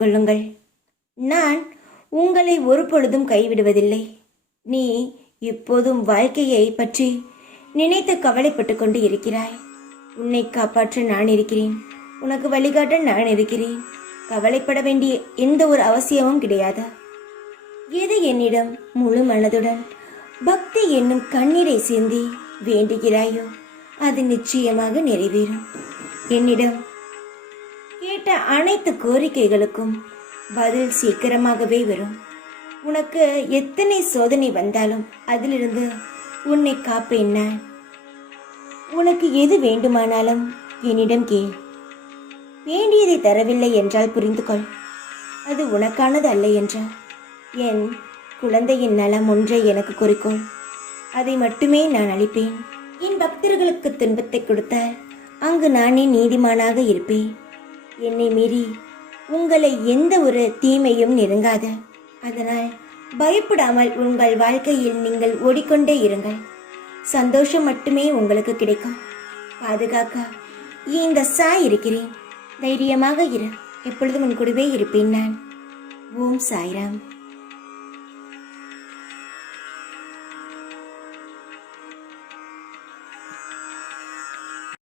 கொள்ளுங்கள். நான் உங்களை ஒரு பொழுதும் கைவிடுவதில்லை. நீ இப்போதும் வாழ்க்கையை பற்றி நினைத்து கவலைப்பட்டு கொண்டு இருக்கிறாய். உன்னை காப்பாற்ற நான் இருக்கிறேன். உனக்கு வழிகாட்ட நான் இருக்கிறேன். கவலைப்பட வேண்டிய எந்த ஒரு அவசியமும் கிடையாது. எது என்னிடம் முழு மனதுடன் பக்தி என்னும் கண்ணீரை சிந்தி வேண்டுகிறாயோ அது நிச்சயமாக நிறைவேறும். என்னிடம் கேட்ட அனைத்து கோரிக்கைகளுக்கும் பதில் சீக்கிரமாகவே வரும். உனக்கு எத்தனை சோதனை வந்தாலும் அதிலிருந்து உன்னை காப்பேன் நான். உனக்கு எது வேண்டுமானாலும் என்னிடம் கேள். வேண்டியதை தரவில்லை என்றால் புரிந்து கொள், அது உனக்கானது அல்ல என்றால். என் குழந்தையின் நலம் ஒன்றை எனக்கு குறிக்கோள், அதை மட்டுமே நான் அளிப்பேன். என் பக்தர்களுக்கு துன்பத்தை கொடுத்தால் அங்கு நானே நீதிமானாக இருப்பேன். என்னை மீறி உங்களை எந்த ஒரு தீமையும் நெருங்காது. அதனால் பயப்படாமல் உங்கள் வாழ்க்கையில் நீங்கள் ஓடிக்கொண்டே இருங்கள். சந்தோஷம் மட்டுமே உங்களுக்கு கிடைக்கும். பாதுகாக்க இந்த சாய் இருக்கிறேன். தைரியமாக இரு. எப்பொழுதும் உன் கூடவே இருப்பேன் நான். ஓம் சாய்ராம்.